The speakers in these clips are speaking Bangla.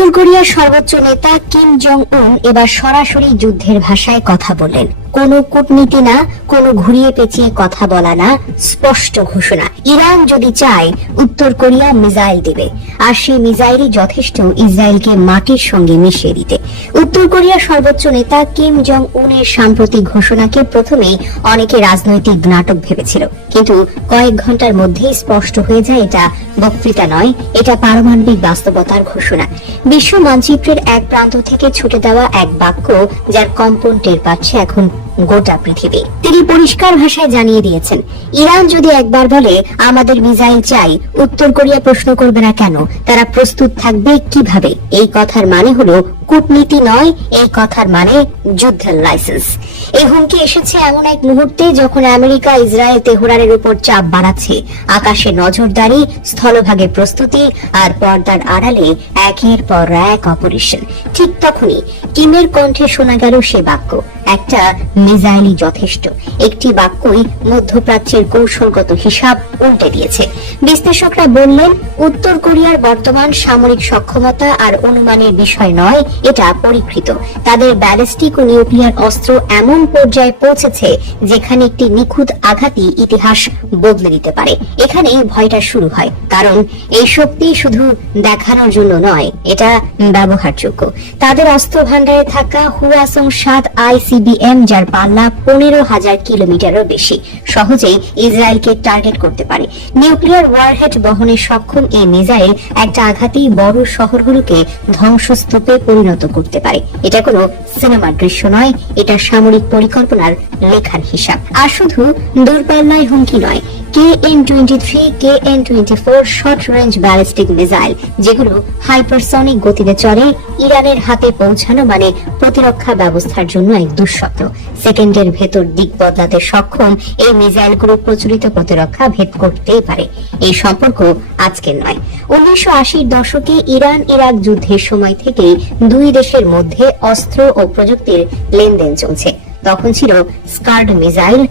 উত্তর কোরিয়ার সর্বোচ্চ নেতা কিম জং উন এবার সরাসরি যুদ্ধের ভাষায় কথা বললেন। কোনো কূটনীতি না, কোনো ঘুরিয়ে পেঁচিয়ে কথা বলা না, স্পষ্ট ঘোষণা। ইরান যদি চায় উত্তর কোরিয়া মিসাইল দেবে, আর সেই মিসাইলই যথেষ্ট ইসরায়েলকে মাটির সঙ্গে মিশিয়ে দিতে। উত্তর কোরিয়ার সর্বোচ্চ নেতা কিম জং উনের সাম্প্রতিক ঘোষণাকে প্রথমেই অনেকে রাজনৈতিক নাটক ভেবেছিল, কিন্তু কয়েক ঘন্টার মধ্যেই স্পষ্ট হয়ে যায় এটা বক্তৃতা নয়, এটা পারমাণবিক বাস্তবতার ঘোষণা। বিশ্ব মানচিত্রের এক প্রান্ত থেকে ছুটে দেওয়া এক বাক্য, যার কম্পন টের পাচ্ছে এখন গোটা পৃথিবী। তিনি পরিষ্কার ভাষায় জানিয়ে দিয়েছেন, ইরান যদি একবার বলে আমাদের মিসাইল চাই, উত্তর কোরিয়া প্রশ্ন করবে না কেন, তারা প্রস্তুত থাকবে কিভাবে। এই কথার মানে হলো কূটনীতি নয়, এই কথার মানে যুদ্ধের লাইসেন্স। এই হুমকি এসেছে এমন এক মুহূর্তে যখন আমেরিকা ইসরায়েল তেহরানের উপর চাপ বাড়াচ্ছে। আকাশে নজরদারি, স্থলভাগে প্রস্তুতি, আর পর্দার আড়ালে একের পর এক অপারেশন। ঠিক তখনই কিমের কণ্ঠে শোনা গেল সে বাক্য, একটা মিসাইলই যথেষ্ট। একটি বাক্যই মধ্যপ্রাচ্যের কৌশলগত হিসাব উল্টে দিয়েছে। বিশ্লেষকরা বললেন, উত্তর কোরিয়ার বর্তমান সামরিক সক্ষমতা আর অনুমানের বিষয় নয়, এটা পরীক্ষিত। তাদের ব্যালিস্টিক ও নিউক্লিয়ার অস্ত্র এমন পর্যায়ে পৌঁছেছে যেখানে একটি নিখুঁত আঘাতই ইতিহাস বদলে দিতে পারে। এখানে ভয়টা শুরু হয়, কারণ এই শক্তি শুধু দেখানোর জন্য নয়, এটা ব্যবহারযোগ্য। তাদের অস্ত্র ভান্ডারে থাকা হুয়াসং 7 ICBM, যার পাল্লা 15,000 কিলোমিটারও বেশি, সহজেই ইসরায়েলকে টার্গেট করতে পারে। নিউক্লিয়ার ওয়ারহেড বহনে সক্ষম এই মিসাইল একটা আঘাতেই বড় শহরগুলোকে ধ্বংসস্তূপে পরিণত করতে পারে। এটা কোনো সিনেমার দৃশ্য নয়, এটা সামরিক পরিকল্পনার লেখার হিসাব। আর শুধু দূরপাল্লায় হুমকি নয়, KN-23, KN-24 short range ballistic missile, যেগুলো হাইপারসনিক গতিতে চলে, ইরানের হাতে পৌঁছানো মানে প্রতিরক্ষা ব্যবস্থার জন্য এক দুঃস্বপ্ন। সেকেন্ডের ভেতর দিক বদলাতে সক্ষম এই মিসাইলগুলো প্রচলিত প্রতিরক্ষা ভেদ করতেই পারে। এই সম্পর্ক আজকের নয়। 1980-র দশকে ইরান ইরাক যুদ্ধের সময় থেকে দুই দেশের মধ্যে অস্ত্র ও প্রযুক্তির লেনদেন চলছে। তখন ছিল স্কার্ড মিসাইল,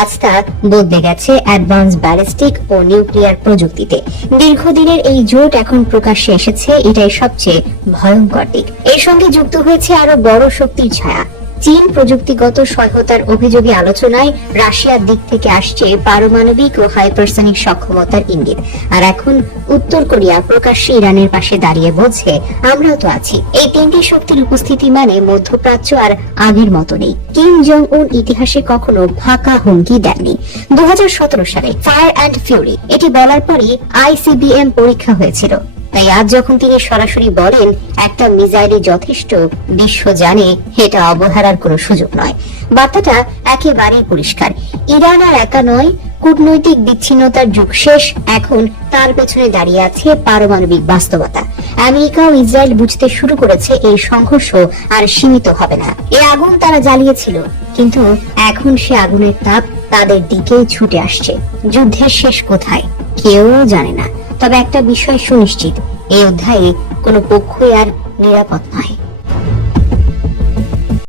আজ তা বদলে গেছে অ্যাডভান্স ব্যালিস্টিক ও নিউক্লিয়ার প্রযুক্তিতে। দীর্ঘদিনের এই জোট এখন প্রকাশ্যে এসেছে, এটাই সবচেয়ে ভয়ঙ্কর দিক। এর সঙ্গে যুক্ত হয়েছে আরো বড় শক্তির ছায়া। চীন প্রযুক্তিগত সহায়তার অভিযোগে আলোচনায় রাশিয়ার দিক থেকে আসছে পারমাণবিক ও হাইপারসনিক সক্ষমতার ইঙ্গিত। আর এখন উত্তর কোরিয়া প্রকাশ্যে ইরানের পাশে দাঁড়িয়ে বলছে, আমরাও তো আছি। এই তিনটি শক্তির উপস্থিতি মানে মধ্যপ্রাচ্য আর আগের মতো নেই। কিম জং উন ইতিহাসে কখনো ফাঁকা হুমকি দেননি। 2017 সালে ফায়ার অ্যান্ড ফিউরি এটি বলার পরই ICBM পরীক্ষা হয়েছিল। তাই আজ যখন তিনি সরাসরি বলেন একটা মিসাইলই যথেষ্ট, বিশ্ব জানে এটা অবহেলার কোনো সুযোগ নয়। বার্তাটা একেবারেই পরিষ্কার। ইরান আর একা নয়, কূটনৈতিক বিচ্ছিন্নতার যুগ শেষ, এখন তার পেছনে দাঁড়িয়ে আছে পারমাণবিক বাস্তবতা। আমেরিকা ও ইসরায়েল বুঝতে শুরু করেছে এই সংঘর্ষ আর সীমিত হবে না। এই আগুন তারা জ্বালিয়েছিল, কিন্তু এখন সে আগুনের তাপ তাদের দিকেই ছুটে আসছে। যুদ্ধের শেষ কোথায় কেউ জানে না, তবে একটা বিষয় সুনিশ্চিত, এই অধ্যায়ে কোনো পক্ষই আর নিরাপদ নয়।